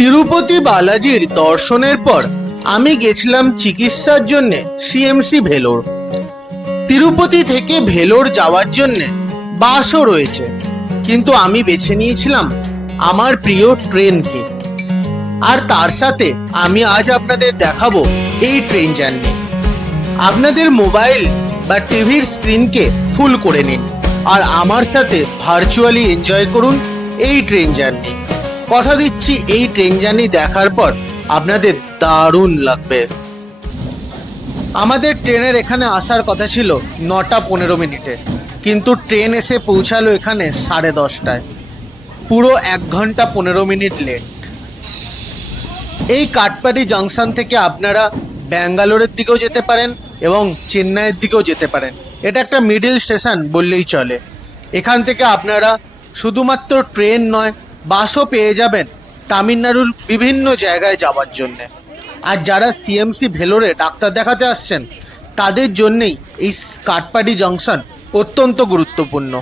তিরুপতি বালাজির দর্শনের পর আমি গেছিলাম চিকিৎসার জন্য সিএমসি ভেলোর। তিরুপতি থেকে ভেলোর যাওয়ার জন্য বাসও রয়েছে, কিন্তু আমি বেছে নিয়েছিলাম আমার প্রিয় ট্রেনকে। আর তার সাথে আমি আজ আপনাদের দেখাবো এই ট্রেন জার্নি। আপনাদের মোবাইল বা টিভির স্ক্রিনকে ফুল করে নিন আর আমার সাথে ভার্চুয়ালি এনজয় করুন এই ট্রেন জার্নি। কথা দিচ্ছি এই ট্রেন জার্নি দেখার পর আপনাদের দারুণ লাগবে। আমাদের ট্রেনের এখানে আসার কথা ছিল 9:15, কিন্তু ট্রেন এসে পৌঁছালো এখানে 10:30। পুরো 1 ঘন্টা 15 মিনিট লেট। এই কাটপাডি জাংশন থেকে আপনারা ব্যাঙ্গালোরের দিকেও যেতে পারেন এবং চেন্নাইয়ের দিকেও যেতে পারেন। এটা একটা মিডল স্টেশন বললেই চলে। এখান থেকে আপনারা শুধুমাত্র ট্রেন নয়, বাসও পেয়ে যাবেন তামিলনাড়ুর বিভিন্ন জায়গায় যাওয়ার জন্যে। আর যারা সিএমসি ভেলোরে ডাক্তার দেখাতে আসছেন তাদের জন্যেই এই কাটপাডি জাংশন অত্যন্ত গুরুত্বপূর্ণ।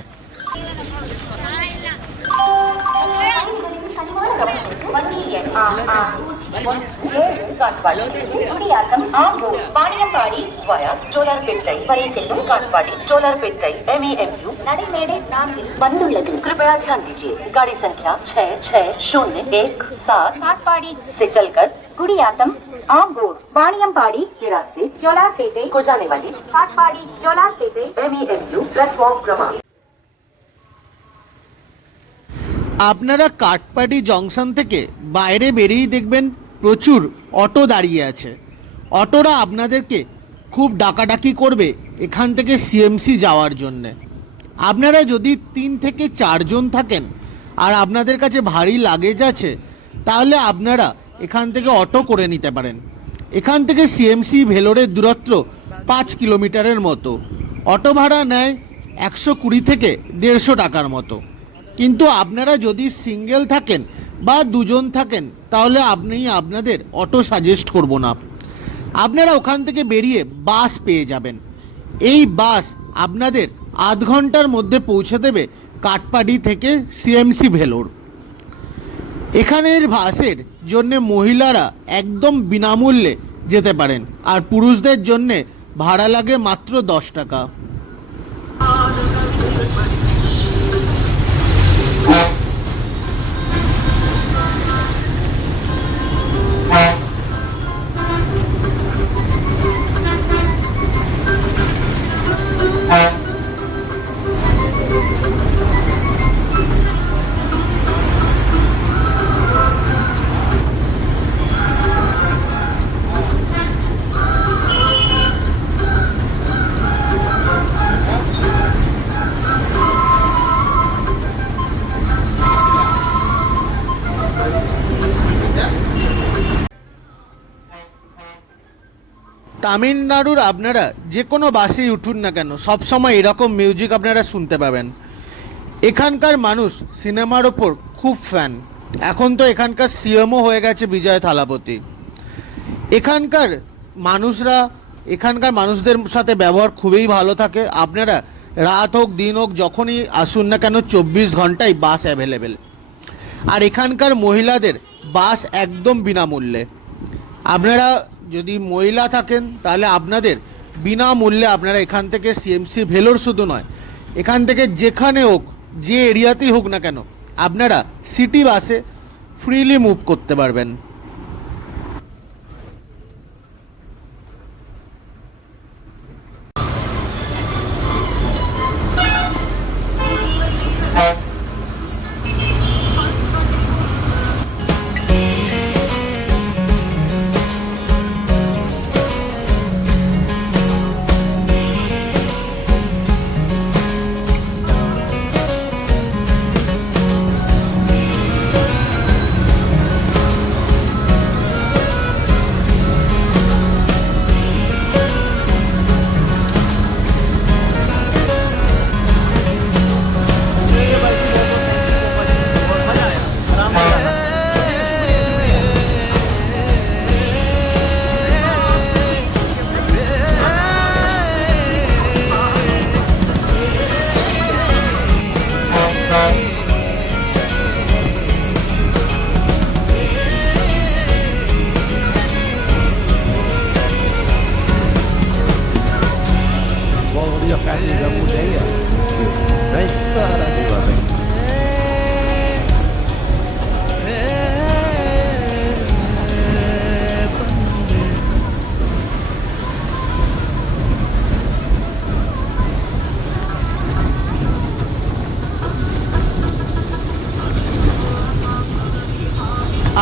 कृपया ध्यान दीजिए, गाड़ी संख्या 6601 काटपाड़ी से चलकर गुड़ियातम आमगोड़ वाणियमपाड़ी के रास्ते जोलारपेटे को जाने वाली काटपाड़ी जोलारपेटे MEMU प्लेटफॉर्म क्रमांक। আপনারা কাটপাডি জংশন থেকে বাইরে বেরিয়েই দেখবেন প্রচুর অটো দাঁড়িয়ে আছে। অটোরা আপনাদেরকে খুব ডাকাডাকি করবে এখান থেকে সিএমসি যাওয়ার জন্যে। আপনারা যদি 3 থেকে 4 জন থাকেন আর আপনাদের কাছে ভারী লাগেজ আছে, তাহলে আপনারা এখান থেকে অটো করে নিতে পারেন। এখান থেকে সিএমসি ভেলোরের দূরত্ব 5 কিলোমিটারের মতো। অটো ভাড়া নেয় 120 থেকে 150 টাকার মতো। কিন্তু আপনারা যদি সিঙ্গেল থাকেন বা 2 জন থাকেন তাহলে আপনাদের অটো সাজেস্ট করব না। আপনারা ওখান থেকে বেরিয়ে বাস পেয়ে যাবেন। এই বাস আপনাদের আধ ঘন্টার মধ্যে পৌঁছে দেবে কাটপাডি থেকে সিএমসি ভেলোর। এখানের বাসের জন্যে মহিলারা একদম বিনামূল্যে যেতে পারেন, আর পুরুষদের জন্যে ভাড়া লাগে মাত্র 10 টাকা। তামিলনাড়ুর আপনারা যে কোনো বাসেই উঠুন না কেন, সবসময় এরকম মিউজিক আপনারা শুনতে পাবেন। এখানকার মানুষ সিনেমার ওপর খুব ফ্যান। এখন তো এখানকার সিএমও হয়ে গেছে বিজয় থালাপতি। এখানকার মানুষদের সাথে ব্যবহার খুবই ভালো থাকে। আপনারা রাত হোক দিন হোক যখনই আসুন না কেন 24 ঘন্টাই বাস অ্যাভেলেবেল। আর এখানকার মহিলাদের বাস একদম বিনামূল্যে। আপনারা যদি মহিলা থাকেন তাহলে আপনাদের বিনামূল্যে আপনারা এখান থেকে সিএমসি ভেলোর শুধু নয়, এখান থেকে যেখানে হোক, যে এরিয়াতেই হোক না কেন, আপনারা সিটি বাসে ফ্রিলি মুভ করতে পারবেন।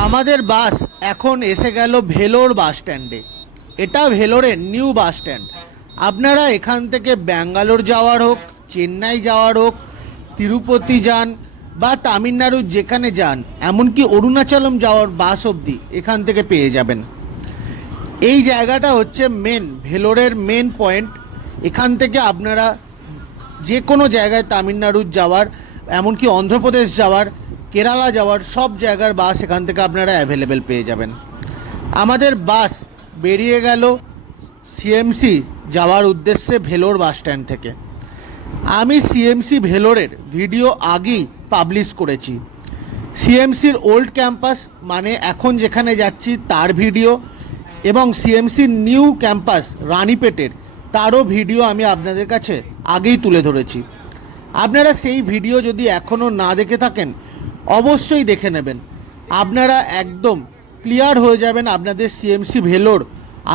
আমাদের বাস এখন এসে গেল ভেলোর বাস স্ট্যান্ডে। এটা ভেলোরের নিউ বাস স্ট্যান্ড। আপনারা এখান থেকে ব্যাঙ্গালোর যাওয়ার হোক, চেন্নাই যাওয়ার হোক, তিরুপতি যান বা তামিলনাড়ুর যেখানে যান, এমনকি অরুণাচলম যাওয়ার বাস অবধি এখান থেকে পেয়ে যাবেন। এই জায়গাটা হচ্ছে ভেলোরের মেন পয়েন্ট। এখান থেকে আপনারা যে কোনো জায়গায় তামিলনাড়ুর যাওয়ার, এমনকি অন্ধ্রপ্রদেশ যাওয়ার, কেরালা যাওয়ার সব জায়গার বাস এখান থেকে আপনারা অ্যাভেলেবেল পেয়ে যাবেন। আমাদের বাস বেরিয়ে গেল সিএমসি যাওয়ার উদ্দেশ্যে ভেলোর বাস স্ট্যান্ড থেকে। আমি সিএমসি ভেলোরের ভিডিও আগেই পাবলিশ করেছি। সিএমসির ওল্ড ক্যাম্পাস মানে এখন যেখানে যাচ্ছি তার ভিডিও, এবং সিএমসির নিউ ক্যাম্পাস রানীপেটের তারও ভিডিও আমি আপনাদের কাছে আগেই তুলে ধরেছি। আপনারা সেই ভিডিও যদি এখনও না দেখে থাকেন অবশ্যই দেখে নেবেন। আপনারা একদম ক্লিয়ার হয়ে যাবেন আপনাদের সিএমসি ভেলোর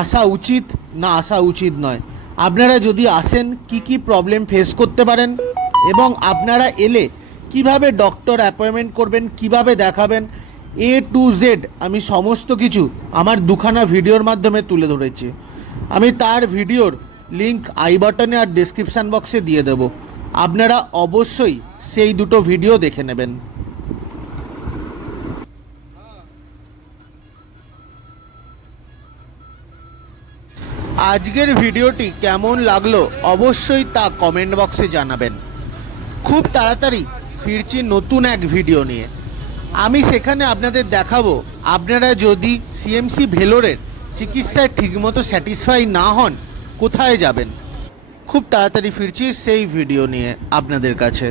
আসা উচিত না আসা উচিত নয়। আপনারা যদি আসেন কি কি প্রবলেম ফেস করতে পারেন, এবং আপনারা এলে কিভাবে ডক্টর অ্যাপয়েন্টমেন্ট করবেন, কিভাবে দেখাবেন, A to Z আমি সমস্ত কিছু আমার দুখানা ভিডিওর মাধ্যমে তুলে ধরেছি। আমি তার ভিডিওর লিংক আই বাটনে আর ডেসক্রিপশান বক্সে দিয়ে দেব। আপনারা অবশ্যই সেই দুটো ভিডিও দেখে নেবেন। আজকের ভিডিওটি কেমন লাগলো অবশ্যই তা কমেন্ট বক্সে জানাবেন। খুব তাড়াতাড়ি ফিরছি নতুন এক ভিডিও নিয়ে। আমি সেখানে আপনাদের দেখাবো আপনারা যদি সিএমসি ভেলোরের চিকিৎসায় ঠিকমতো স্যাটিসফাই না হন কোথায় যাবেন। খুব তাড়াতাড়ি ফিরছি সেই ভিডিও নিয়ে আপনাদের কাছে।